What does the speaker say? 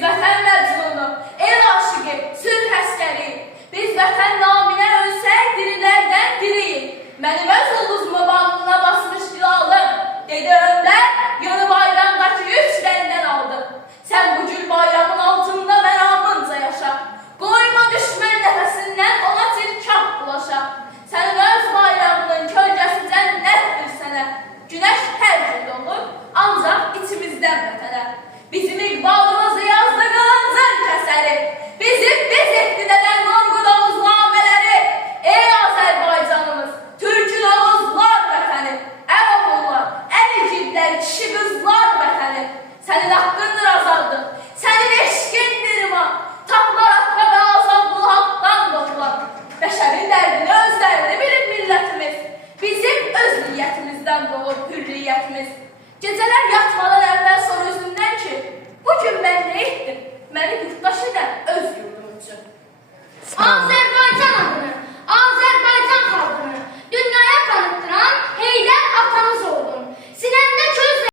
Biz vətən məcnunu, el aşıqı, sülh əskəri. Biz vətən naminə ölsək dirilərdən diriyik. Mənim öz ulduzuma bağrına basmış hilalım, dedi